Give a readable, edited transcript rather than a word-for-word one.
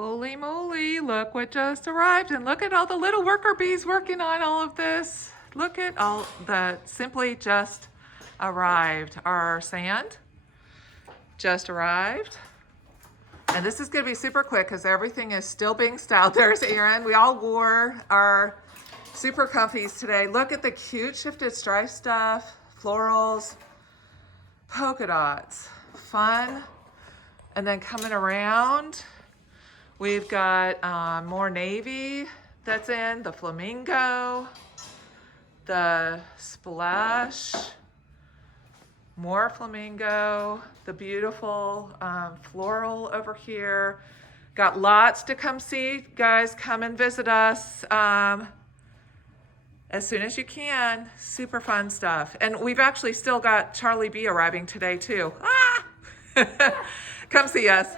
Holy moly, look what just arrived, and look at all the little worker bees working on all of this. Look at all the Sympli just arrived. Our sand just arrived. And this is gonna be super quick because everything is still being styled. There's Erin. We all wore our super comfies today. Look at the cute shifted stripe stuff, florals, polka dots, fun. And then coming around, we've got more navy that's in, the flamingo, the splash, more flamingo, the beautiful floral over here. Got lots to come see. Guys, come and visit us as soon as you can. Super fun stuff. And we've actually still got Charlie B arriving today too. Ah! Come see us.